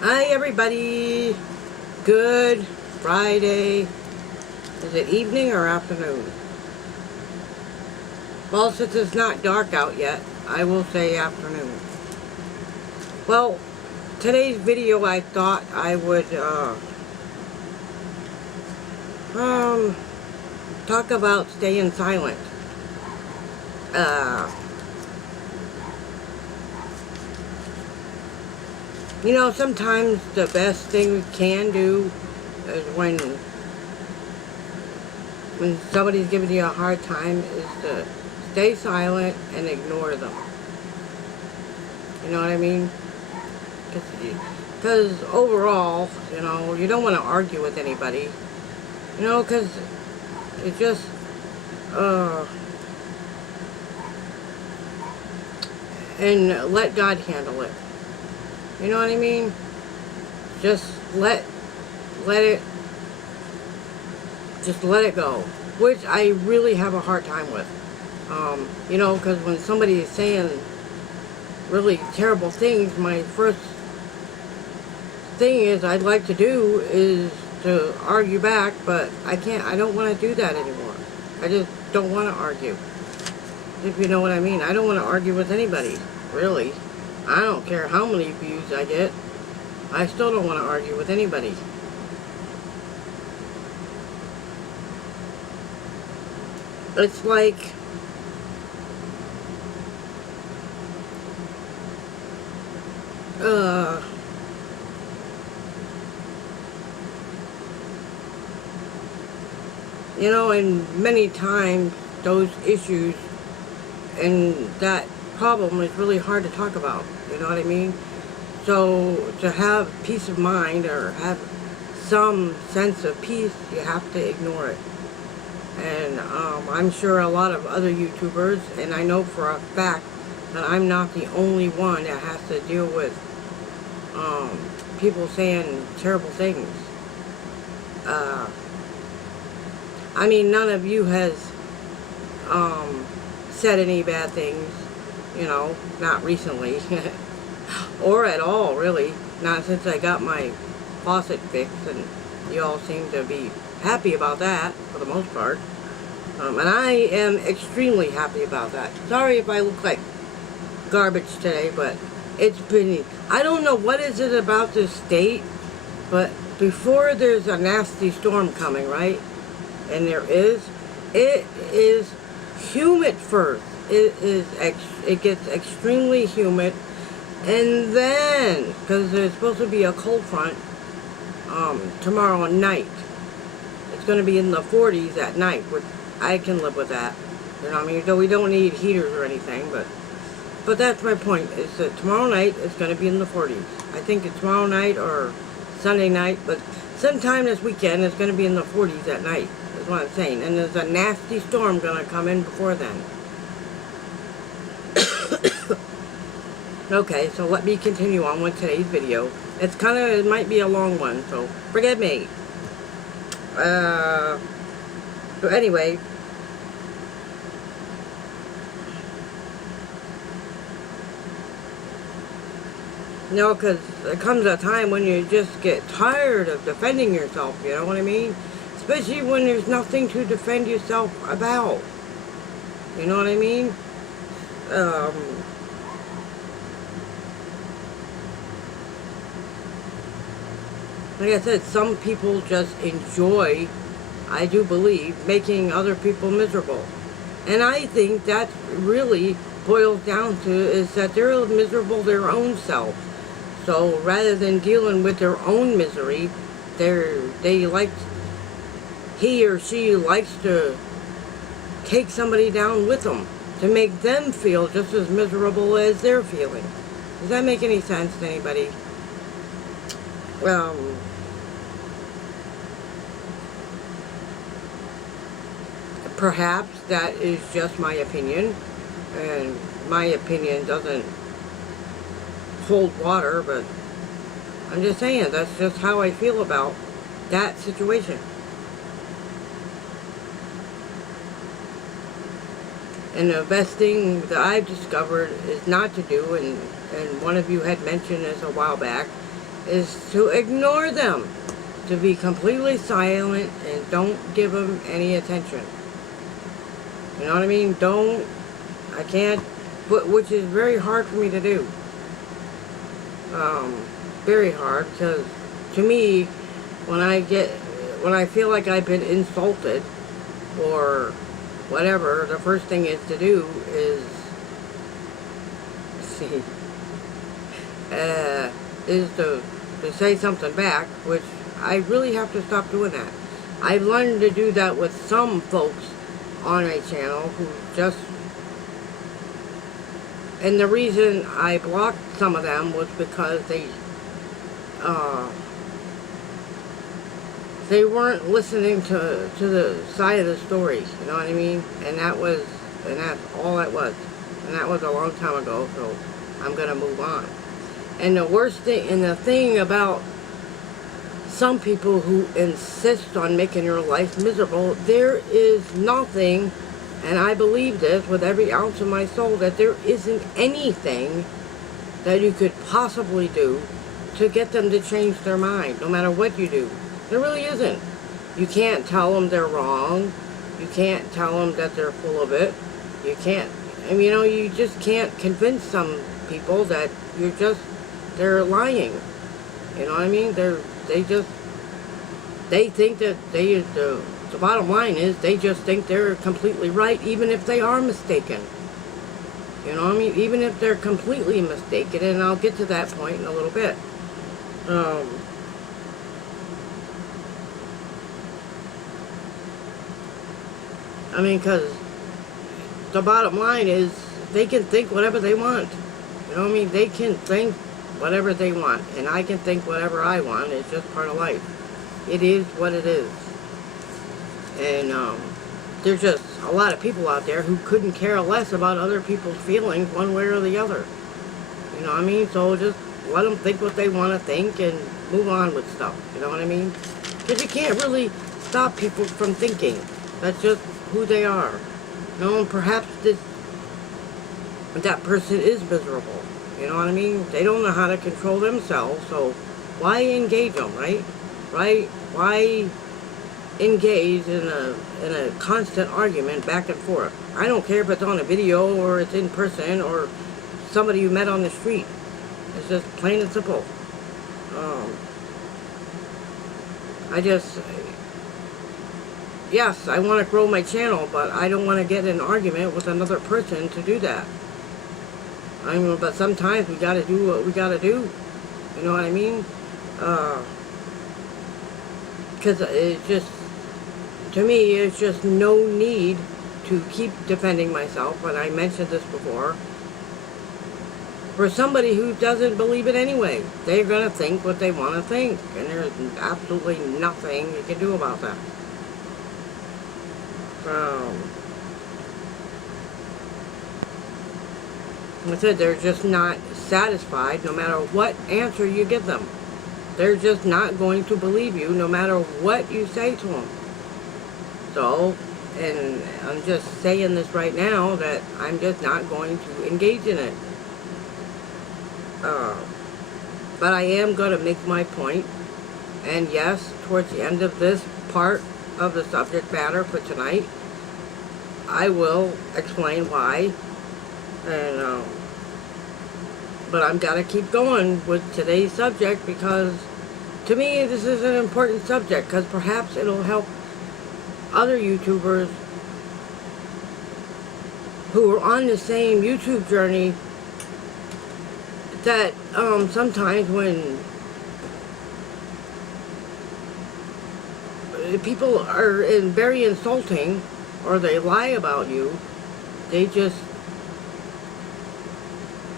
Hi everybody, good Friday. Is it evening or afternoon? Well, since it's not dark out yet, I will say afternoon. Well, today's video I thought I would talk about staying silent. Uh, you know, sometimes the best thing we can do is when somebody's giving you a hard time is to stay silent and ignore them. You know what I mean? Because overall, you know, you don't want to argue with anybody. You know, because it just, and let God handle it. You know what I mean? Just let it go. Which I really have a hard time with. You know, because when somebody is saying really terrible things, my first thing is I'd like to do is to argue back, but I don't want to do that anymore. I just don't want to argue. If you know what I mean. I don't want to argue with anybody, really. I don't care how many views I get. I still don't want to argue with anybody. It's like, you know, and many times those issues and that problem is really hard to talk about. You know what I mean? So to have peace of mind or have some sense of peace, you have to ignore it. And I'm sure a lot of other YouTubers, and I know for a fact that I'm not the only one that has to deal with people saying terrible things. I mean, none of you has said any bad things, you know, not recently, or at all, really. Not since I got my faucet fixed, and you all seem to be happy about that, for the most part. And I am extremely happy about that. Sorry if I look like garbage today, but it's been, I don't know what is it about this state, but before there's a nasty storm coming, right? And it is humid first. It gets extremely humid, and then, because there's supposed to be a cold front tomorrow night, it's going to be in the 40s at night, which I can live with that. You know what I mean? Though we don't need heaters or anything, but that's my point, is that tomorrow night it's going to be in the 40s. I think it's tomorrow night or Sunday night, but sometime this weekend it's going to be in the 40s at night, is what I'm saying. And there's a nasty storm going to come in before then. Okay, so let me continue on with today's video. It might be a long one, so forgive me. But anyway, you know, because there comes a time when you just get tired of defending yourself, you know what I mean? Especially when there's nothing to defend yourself about. You know what I mean? Like I said, some people just enjoy, I do believe, making other people miserable. And I think that really boils down to is that they're miserable their own self. So rather than dealing with their own misery, he or she likes to take somebody down with them to make them feel just as miserable as they're feeling. Does that make any sense to anybody? Perhaps that is just my opinion, and my opinion doesn't hold water, but I'm just saying that's just how I feel about that situation. And the best thing that I've discovered is not to do, and one of you had mentioned this a while back, is to ignore them, to be completely silent and don't give them any attention. You know what I mean? I can't, which is very hard for me to do. Very hard, because to me, when I feel like I've been insulted or whatever, the first thing is to do is see, is to say something back, which I really have to stop doing that. I've learned to do that with some folks on my channel who just, and the reason I blocked some of them was because they weren't listening to the side of the story, you know what I mean? And that's all that was. And that was a long time ago, so I'm gonna move on. And the worst thing, and the thing about some people who insist on making your life miserable, there is nothing, and I believe this with every ounce of my soul, that there isn't anything that you could possibly do to get them to change their mind, no matter what you do. There really isn't. You can't tell them they're wrong. You can't tell them that they're full of it. You can't, I mean, you know, you just can't convince some people that they're lying. You know what I mean? They think that the bottom line is they just think they're completely right, even if they are mistaken. You know what I mean? Even if they're completely mistaken, and I'll get to that point in a little bit. I mean, because the bottom line is they can think whatever they want. You know what I mean? They can think whatever they want, and I can think whatever I want. It's just part of life. It is what it is. And there's just a lot of people out there who couldn't care less about other people's feelings one way or the other. You know what I mean? So just let them think what they want to think and move on with stuff. You know what I mean? Because you can't really stop people from thinking. That's just who they are. You know, and perhaps that person is miserable. You know what I mean? They don't know how to control themselves, so why engage them, right? Why engage in a constant argument back and forth? I don't care if it's on a video or it's in person or somebody you met on the street. It's just plain and simple. Yes, I want to grow my channel, but I don't want to get in an argument with another person to do that. I mean, but sometimes we got to do what we got to do. You know what I mean? Because to me, it's just no need to keep defending myself, and I mentioned this before, for somebody who doesn't believe it anyway. They're going to think what they want to think, and there's absolutely nothing you can do about that. Like I said, they're just not satisfied no matter what answer you give them. They're just not going to believe you no matter what you say to them. So, and I'm just saying this right now that I'm just not going to engage in it. But I am going to make my point. And yes, towards the end of this part of the subject matter for tonight, I will explain why. And but I've got to keep going with today's subject, because to me this is an important subject, because perhaps it'll help other YouTubers who are on the same YouTube journey, that sometimes when people are very insulting or they lie about you, they just,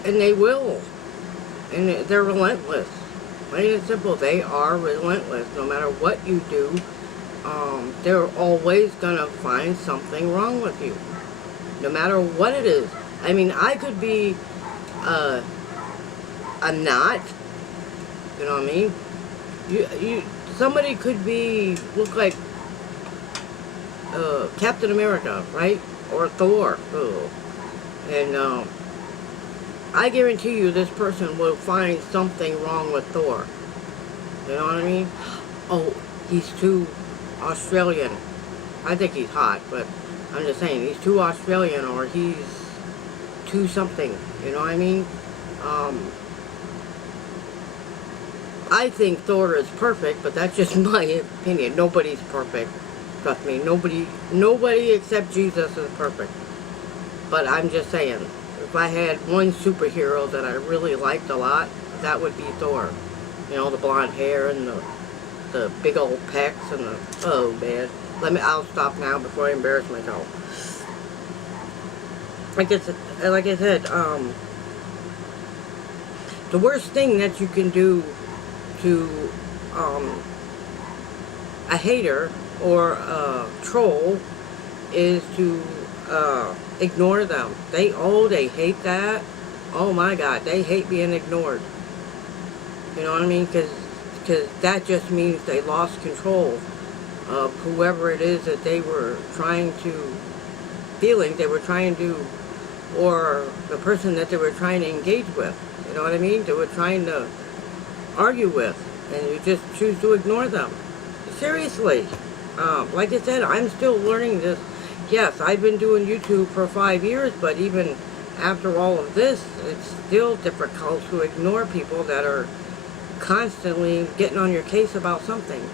and they will, and they're relentless. Plain and simple, they are relentless. No matter what you do, they're always gonna find something wrong with you, no matter what it is. I mean, I could be a knot, you know what I mean? Somebody could look like Captain America, right? Or Thor. And I guarantee you this person will find something wrong with Thor. You know what I mean? Oh, he's too Australian. I think he's hot, but I'm just saying, he's too Australian, or he's too something. You know what I mean? I think Thor is perfect, but that's just my opinion. Nobody's perfect. Trust me, nobody except Jesus is perfect. But I'm just saying, if I had one superhero that I really liked a lot, that would be Thor. You know, the blonde hair and the big old pecs and the, oh man. I'll stop now before I embarrass myself. Like I said, the worst thing that you can do to a hater or a troll is to ignore them. They hate that. Oh my God, they hate being ignored. You know what I mean? Because that just means they lost control of whoever it is that they were trying to, or the person that they were trying to engage with. You know what I mean? They were trying to argue with, and you just choose to ignore them. Seriously. Like I said, I'm still learning this. Yes, I've been doing YouTube for 5 years, but even after all of this, it's still difficult to ignore people that are constantly getting on your case about something.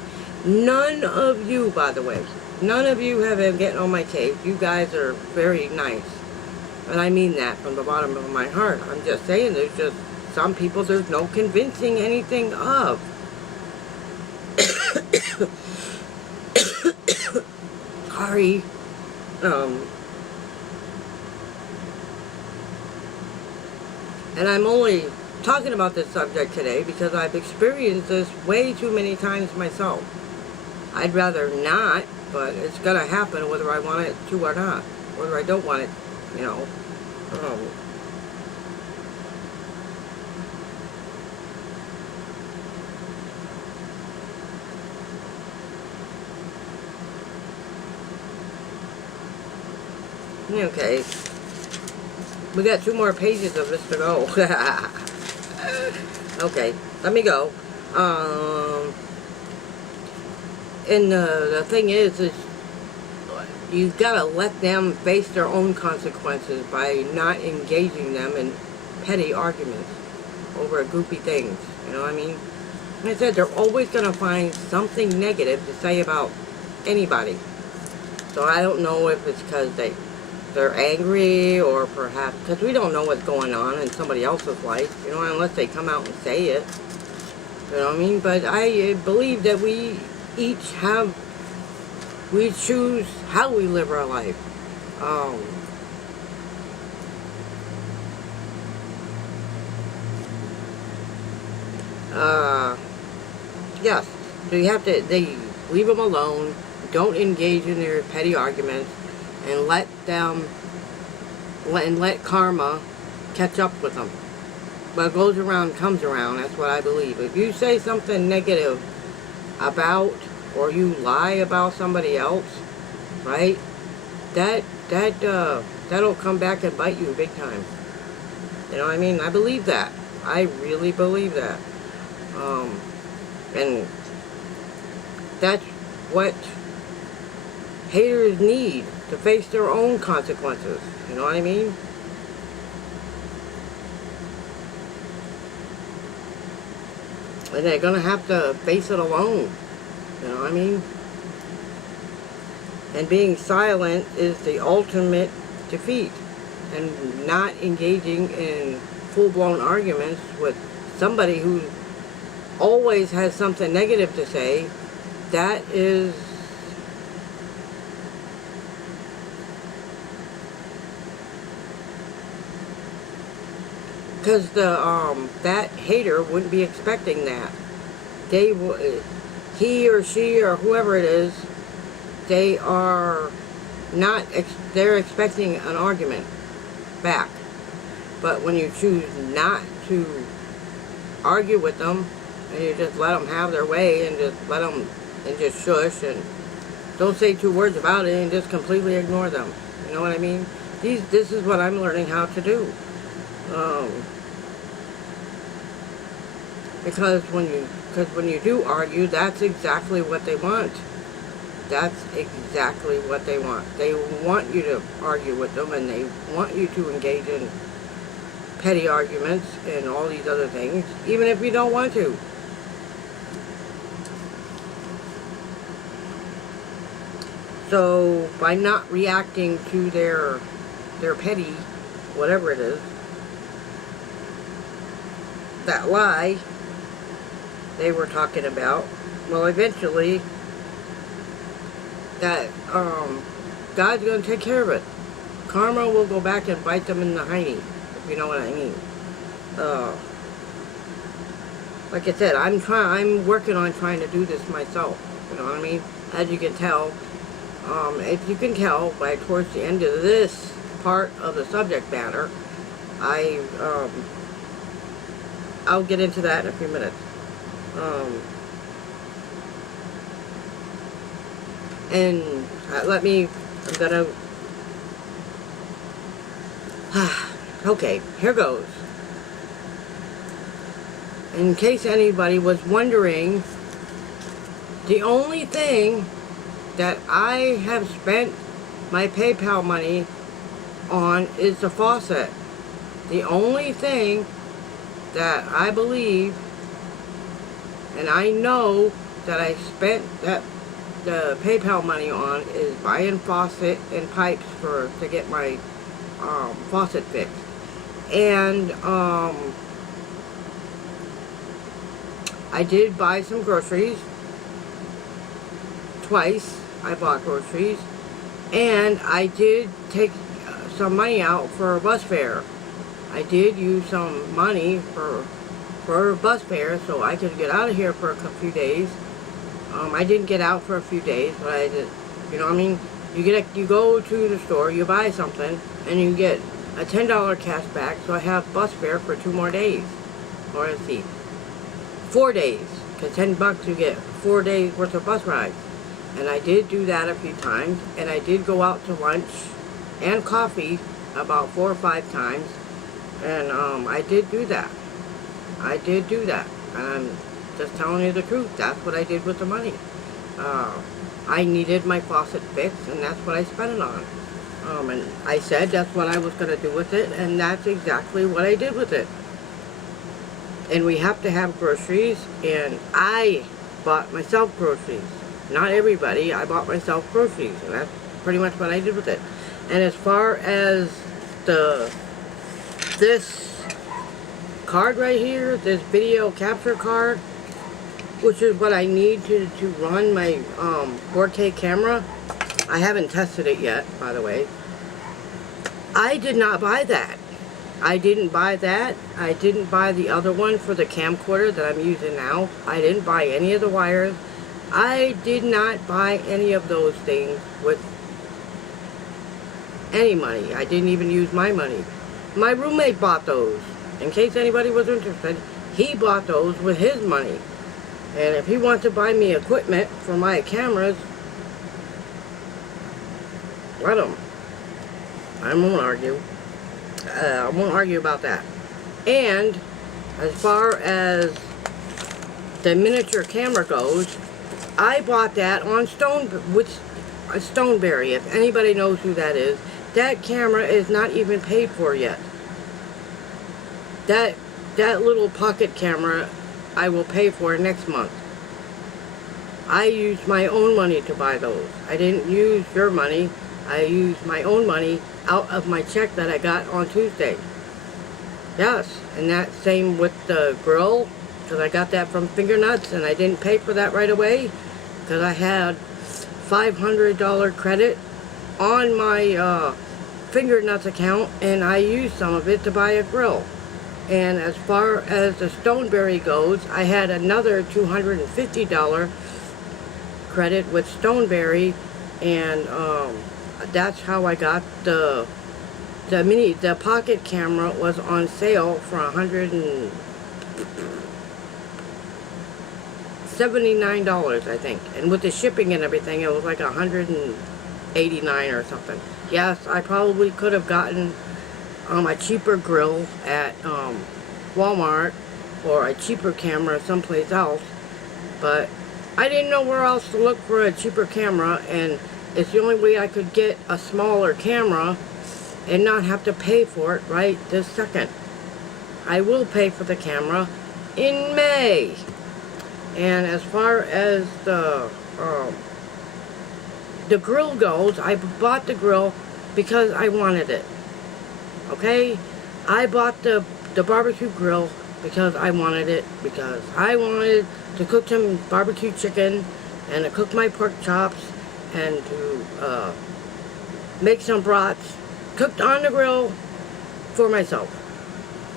None of you, by the way, none of you have been getting on my case. You guys are very nice. And I mean that from the bottom of my heart. I'm just saying, there's just some people there's no convincing anything of. Sorry. And I'm only talking about this subject today because I've experienced this way too many times myself. I'd rather not, but it's gonna happen whether I want it to or not. Whether I don't want it, you know. Okay. We got 2 more pages of this to go. Okay, let me go. And the thing is you've got to let them face their own consequences by not engaging them in petty arguments over goofy things. You know what I mean? Like I said, they're always going to find something negative to say about anybody. So I don't know if it's because they're angry, or perhaps because we don't know what's going on in somebody else's life, you know, unless they come out and say it. You know what I mean? But I believe that we choose how we live our life. Yes, so you have to, leave them alone, don't engage in their petty arguments, and let karma catch up with them. What goes around comes around. That's what I believe. If you say something negative about, or you lie about somebody else, right? That'll come back and bite you big time. You know what I mean? I believe that. I really believe that. And that's what haters need, to face their own consequences. You know what I mean? And they're going to have to face it alone. You know what I mean? And being silent is the ultimate defeat. And not engaging in full-blown arguments with somebody who always has something negative to say, that is because that hater wouldn't be expecting that. He or she or whoever it is, they are not, they're expecting an argument back. But when you choose not to argue with them, and you just let them have their way, and just let them, and just shush, and don't say 2 words about it, and just completely ignore them. You know what I mean? This is what I'm learning how to do. Because when you do argue, that's exactly what they want. That's exactly what they want. They want you to argue with them, and they want you to engage in petty arguments and all these other things, even if you don't want to. So by not reacting to their petty, whatever it is, that lie they were talking about, well, eventually that God's going to take care of it. Karma will go back and bite them in the hiney, if you know what I mean. Like I said, I'm working on trying to do this myself. You know what I mean? As you can tell, if you can tell by towards the end of this part of the subject matter, I'll get into that in a few minutes. I'm gonna, okay, here goes. In case anybody was wondering, the only thing that I have spent my PayPal money on is the faucet. The only thing that I believe, and I know that I spent the PayPal money on, is buying faucet and pipes to get my faucet fixed. And I did buy some groceries. Twice I bought groceries, and I did take some money out for bus fare. I did use some money for bus fare so I could get out of here for a few days. I didn't get out for a few days, but I did. You know what I mean? You go to the store, you buy something, and you get a $10 cash back. So I have bus fare for 2 more days, or let's see, 4 days. Because $10 you get 4 days worth of bus rides. And I did do that a few times, and I did go out to lunch and coffee about 4 or 5 times, and I did do that. I did do that, and I'm just telling you the truth. That's what I did with the money. I needed my faucet fixed, and that's what I spent it on. And I said that's what I was going to do with it, and that's exactly what I did with it. And we have to have groceries, and I bought myself groceries. Not everybody. I bought myself groceries, and that's pretty much what I did with it. And as far as this card right here, this video capture card, which is what I need to run my 4K camera, I haven't tested it yet, by the way. I did not buy that. I didn't buy that. I didn't buy the other one for the camcorder that I'm using now. I didn't buy any of the wires. I did not buy any of those things with any money. I didn't even use my money. My roommate bought those. In case anybody was interested, he bought those with his money. And if he wants to buy me equipment for my cameras, let him. I won't argue. I won't argue about that. And as far as the miniature camera goes, I bought that on Stoneberry. If anybody knows who that is, that camera is not even paid for yet. That little pocket camera I will pay for next month. I used my own money to buy those. I didn't use your money. I used my own money out of my check that I got on Tuesday. Yes, and that same with the grill, because I got that from Finger Nuts, and I didn't pay for that right away because I had $500 credit on my Finger Nuts account, and I used some of it to buy a grill. And as far as the Stoneberry goes, I had another $250 credit with Stoneberry, and that's how I got the pocket camera. Was on sale for $179, I think, and with the shipping and everything, it was like $189 or something. Yes, I probably could have gotten a cheaper grill at Walmart or a cheaper camera someplace else, but I didn't know where else to look for a cheaper camera, and it's the only way I could get a smaller camera and not have to pay for it right this second. I will pay for the camera in May. And as far as the grill goes, I bought the grill because I wanted it. Okay? I bought the barbecue grill because I wanted it, because I wanted to cook some barbecue chicken and to cook my pork chops and to make some brats cooked on the grill for myself,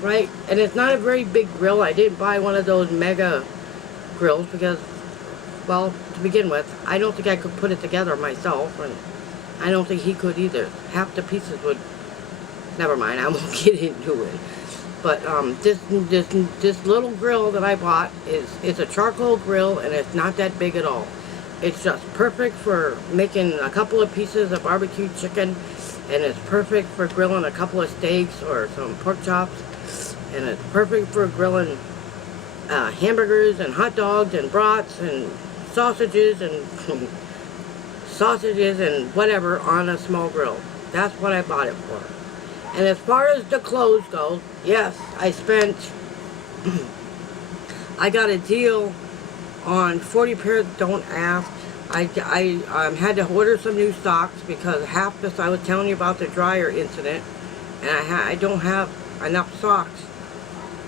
right? And it's not a very big grill. I didn't buy one of those mega grills because, well, to begin with, I don't think I could put it together myself, and I don't think he could either. Half the pieces would, never mind, I won't get into it. But this little grill that I bought it's a charcoal grill, and it's not that big at all. It's just perfect for making a couple of pieces of barbecue chicken, and it's perfect for grilling a couple of steaks or some pork chops, and it's perfect for grilling hamburgers and hot dogs and brats and sausages and whatever on a small grill. That's what I bought it for. And as far as the clothes go, yes, I got a deal on 40 pairs. Don't ask. I had to order some new socks because half this, I was telling you about the dryer incident, and I don't have enough socks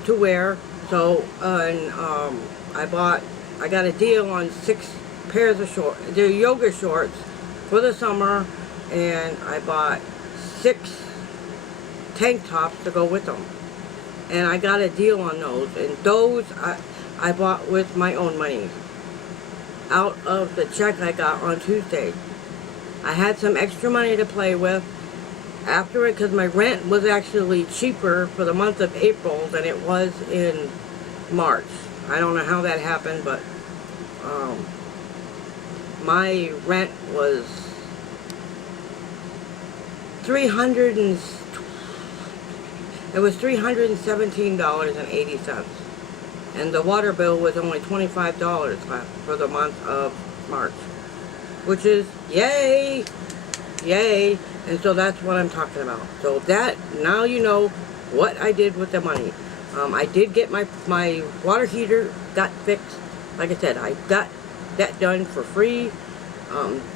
to wear. So I got a deal on 6 pairs of shorts. They're yoga shorts for the summer, and I bought 6 tank tops to go with them. And I got a deal on those, and those I bought with my own money out of the check I got on Tuesday. I had some extra money to play with after it because my rent was actually cheaper for the month of April than it was in March. I don't know how that happened, but my rent was $317.80, and the water bill was only $25 for the month of March, which is yay, yay. And so that's what I'm talking about. So that, now you know what I did with the money. I did get my water heater got fixed. Like I said, I got that done for free.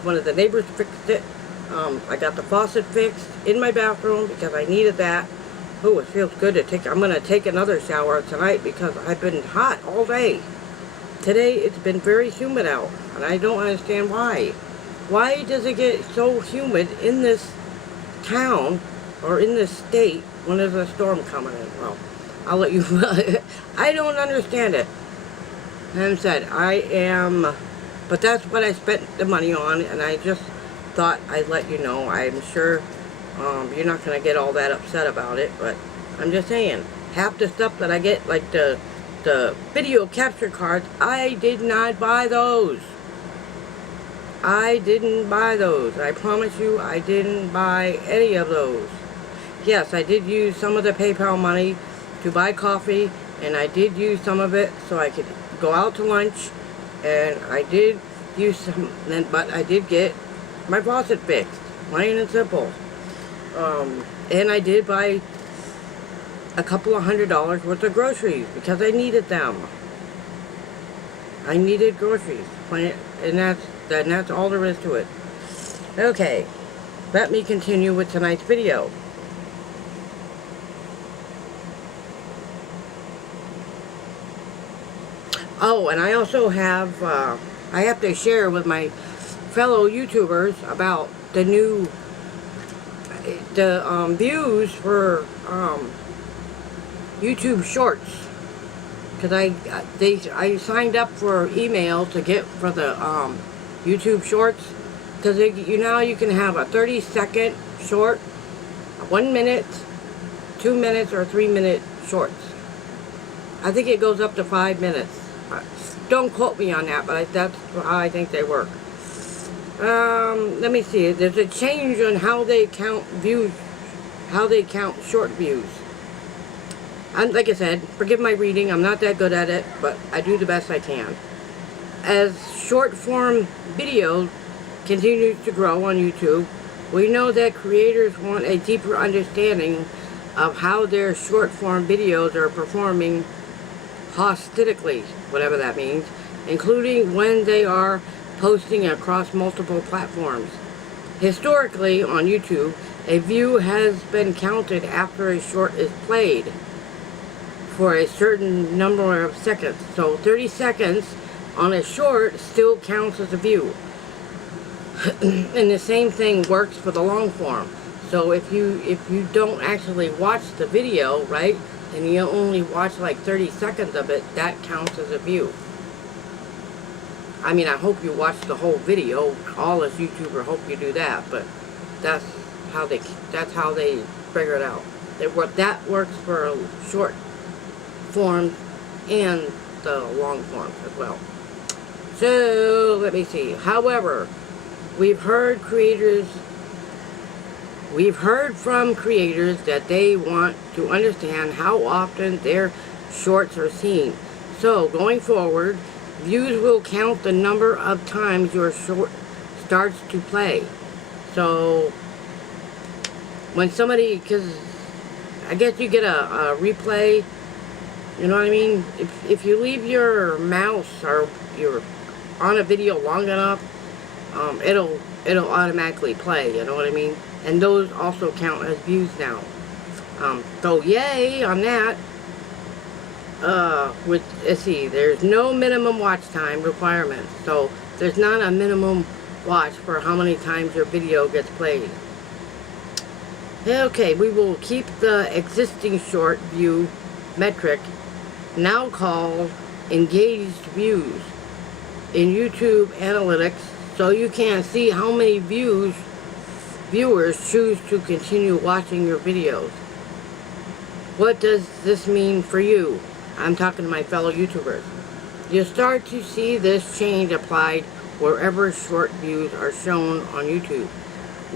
One of the neighbors fixed it. I got the faucet fixed in my bathroom because I needed that. Oh, it feels good to take. I'm going to take another shower tonight because I've been hot all day. Today it's been very humid out, and I don't understand why. Why does it get so humid in this town or in this state when there's a storm coming in? Well, I'll let you. I don't understand it. And I said, but that's what I spent the money on, and I just thought I'd let you know. I'm sure you're not going to get all that upset about it, but I'm just saying, half the stuff that I get, like the video capture cards, I did not buy those. I didn't buy those. I promise you, I didn't buy any of those. Yes, I did use some of the PayPal money to buy coffee, and I did use some of it so I could go out to lunch, and I did use some, but I did get my faucet fixed, plain and simple. And I did buy a couple of $100 worth of groceries because I needed them. I needed groceries, and that's all there is to it. Okay, let me continue with tonight's video. Oh, and I also have, I have to share with my fellow YouTubers about the new, views for, YouTube Shorts. Because I signed up for email to get for the, YouTube Shorts. Because you can have a 30-second short, 1 minute, 2 minutes, or 3-minute shorts. I think it goes up to 5 minutes. Don't quote me on that, but that's how I think they work. Let me see. There's a change on how they count views, how they count short views. like I said, forgive my reading. I'm not that good at it, but I do the best I can. As short form video continues to grow on YouTube, we know that creators want a deeper understanding of how their short form videos are performing holistically, whatever that means, including when they are posting across multiple platforms. Historically, on YouTube, a view has been counted after a short is played for a certain number of seconds. So 30 seconds on a short still counts as a view. And the same thing works for the long form. So if you don't actually watch the video, right, and you only watch like 30 seconds of it, that counts as a view. I mean, I hope you watch the whole video. All us YouTubers hope you do that, but that's how they figure it out. That works for short form and the long form as well. So let me see. However, we've heard from creators that they want to understand how often their shorts are seen. So going forward, views will count the number of times your short starts to play. So when somebody, because I guess you get a replay, you know what I mean? If you leave your mouse or you're on a video long enough, it'll automatically play, you know what I mean? And those also count as views now. So yay on that. Let's see, there's no minimum watch time requirement. So there's not a minimum watch for how many times your video gets played. Okay, we will keep the existing short view metric, now called engaged views, in YouTube analytics, so you can see how many viewers choose to continue watching your videos. What does this mean for you? I'm talking to my fellow YouTubers. You'll start to see this change applied wherever short views are shown on YouTube.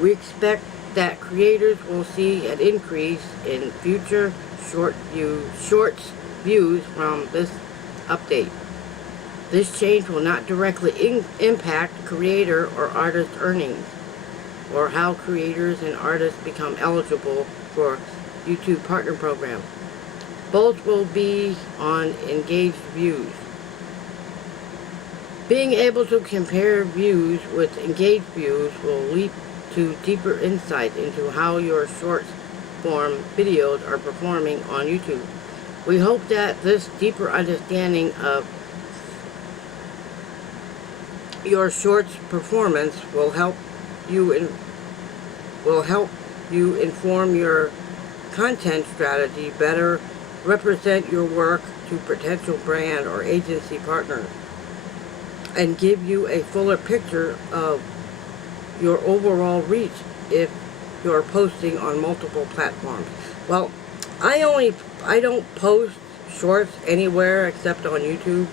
We expect that creators will see an increase in future shorts views from this update. This change will not directly impact creator or artist earnings, or how creators and artists become eligible for YouTube Partner Program. Both will be on engaged views. Being able to compare views with engaged views will lead to deeper insight into how your short form videos are performing on YouTube. We hope that this deeper understanding of your shorts performance will help you inform your content strategy, better represent your work to potential brand or agency partners, and give you a fuller picture of your overall reach if you're posting on multiple platforms. Well, I don't post shorts anywhere except on YouTube.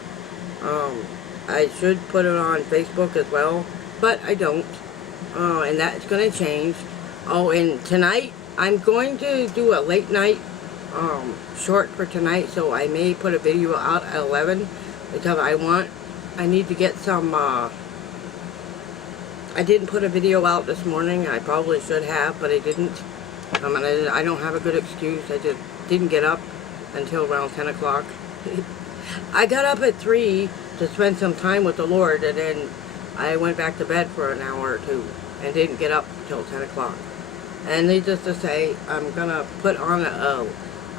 I should put it on Facebook as well, but I don't, and that's going to change. Oh, and tonight I'm going to do a late night short for tonight, so I may put a video out at 11 because I need to get some. I didn't put a video out this morning. I probably should have, but I didn't. And I don't have a good excuse. I just didn't get up until around 10 o'clock. I got up at 3 to spend some time with the Lord, and then I went back to bed for an hour or two and didn't get up until 10 o'clock. And needless to say, I'm going to put on a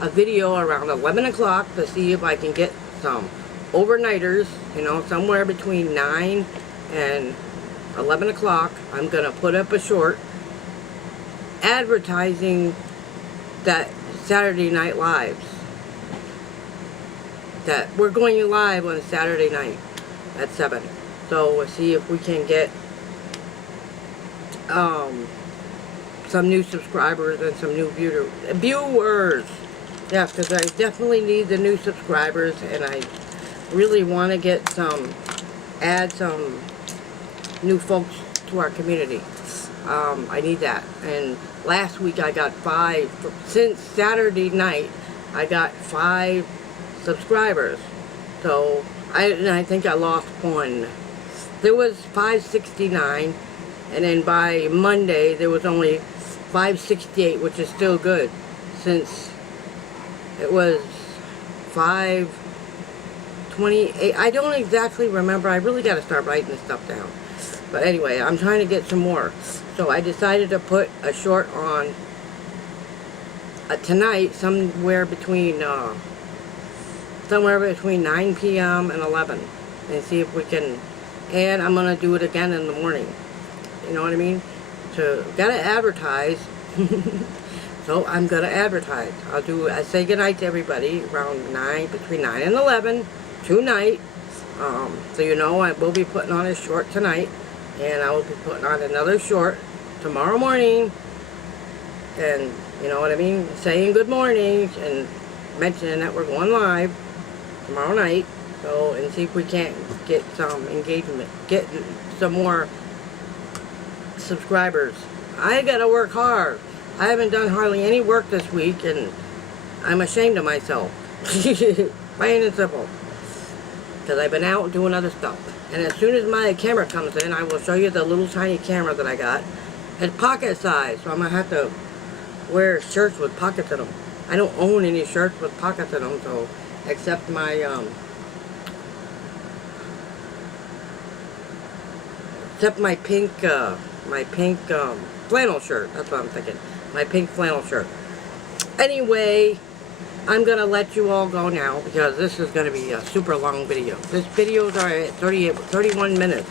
video around 11 o'clock to see if I can get some overnighters, you know, somewhere between 9 and 11 o'clock. I'm going to put up a short advertising that Saturday Night Lives. That we're going live on Saturday night at 7. So we'll see if we can get some new subscribers and some new viewers. Yeah, because I definitely need the new subscribers, and I really want to add some new folks to our community. I need that. And last week I got 5. Since Saturday night, I got 5 subscribers. So, I think I lost 1. There was 569, and then by Monday there was only 568, which is still good, since it was 528. I don't exactly remember. I really got to start writing this stuff down. But anyway, I'm trying to get some more. So I decided to put a short on tonight, somewhere between 9 p.m. and 11, and see if we can. And I'm gonna do it again in the morning. You know what I mean? So gotta advertise. So I'm gonna advertise. I say goodnight to everybody around between 9 and 11 tonight. So you know, I will be putting on a short tonight, and I will be putting on another short tomorrow morning. And you know what I mean? Saying good morning and mentioning that we're going live tomorrow night. So, and see if we can't get some engagement, get some more subscribers. I gotta work hard. I haven't done hardly any work this week, and I'm ashamed of myself. Plain and simple. Because I've been out doing other stuff. And as soon as my camera comes in, I will show you the little tiny camera that I got. It's pocket size, so I'm gonna have to wear shirts with pockets in them. I don't own any shirts with pockets in them, so except my pink flannel shirt. That's what I'm thinking. My pink flannel shirt. Anyway, I'm gonna let you all go now because this is gonna be a super long video. This video's already at 31 minutes,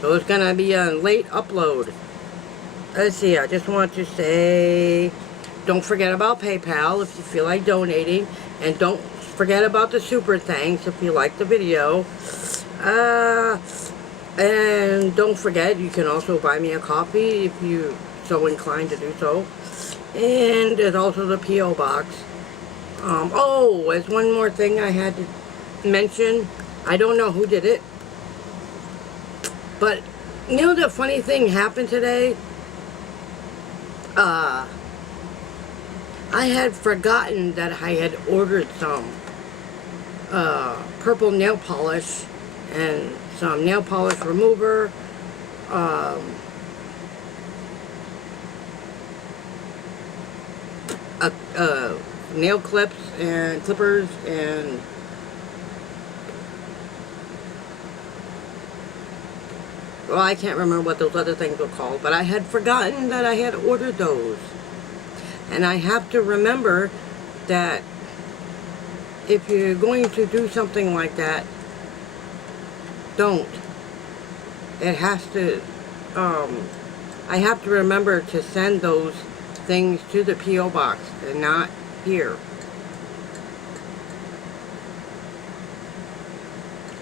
so it's gonna be a late upload. Let's see. I just want to say, don't forget about PayPal if you feel like donating, and don't forget about the super thanks if you like the video. And don't forget, you can also buy me a coffee if you so inclined to do so. And there's also the P.O. box. Oh, there's one more thing I had to mention. I don't know who did it, but you know the funny thing happened today? I had forgotten that I had ordered some purple nail polish and some nail polish remover, nail clips and clippers, and well, I can't remember what those other things were called, but I had forgotten that I had ordered those. And I have to remember that if you're going to do something like that, don't. It has to, I have to remember to send those things to the P.O. box and not here.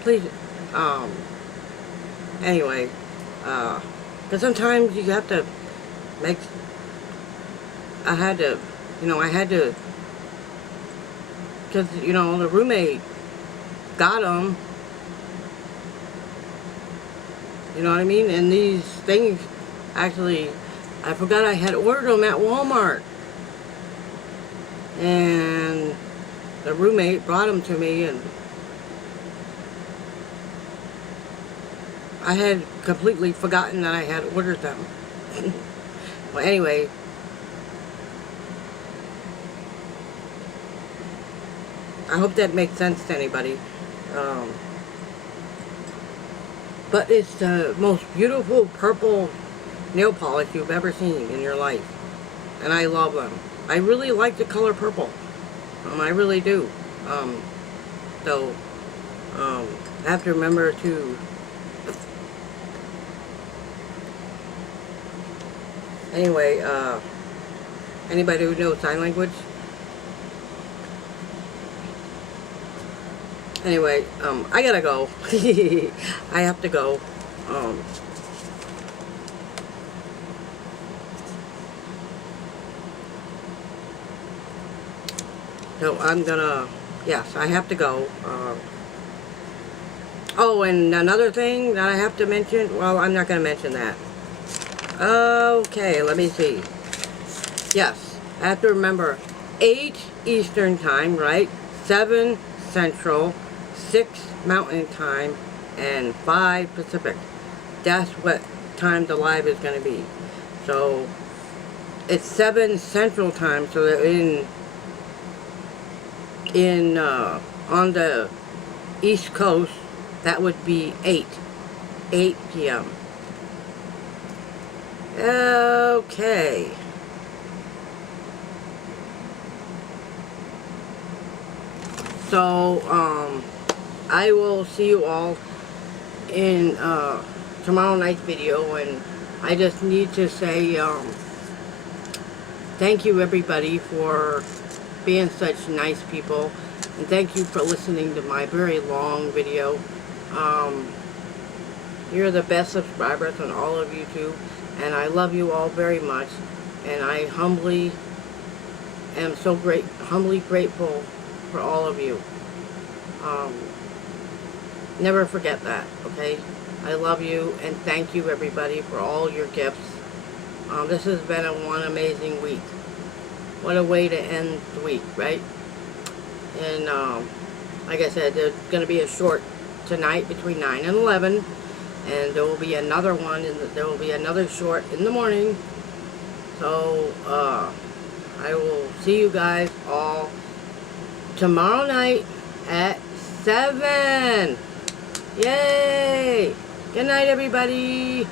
Please, anyway, because sometimes you have to make, I had to, because, the roommate got them, you know what I mean? And these things, actually, I forgot I had ordered them at Walmart. And the roommate brought them to me, and I had completely forgotten that I had ordered them. Well, anyway, I hope that makes sense to anybody. But it's the most beautiful purple nail polish you've ever seen in your life. And I love them. I really like the color purple. I really do. So, I have to remember to... Anyway, anybody who knows sign language? Anyway, I gotta go. I have to go. So I'm gonna, yes, I have to go. Oh, and another thing that I have to mention, well, I'm not gonna mention that. Okay, let me see. Yes, I have to remember 8 Eastern Time, right? 7 Central, 6 Mountain Time, and 5 Pacific. That's what time the live is going to be. So it's 7 Central Time, so they're on the East Coast, that would be 8 p.m. Okay. So, I will see you all in tomorrow night's video, and I just need to say thank you everybody for being such nice people, and thank you for listening to my very long video. You're the best subscribers on all of YouTube, and I love you all very much, and I humbly am so humbly grateful for all of you. Never forget that, okay? I love you, and thank you everybody for all your gifts. This has been one amazing week. What a way to end the week, right? And like I said, there's going to be a short tonight between 9 and 11, and there will be another one, and there will be another short in the morning. So I will see you guys all tomorrow night at 7. Yay! Good night, everybody.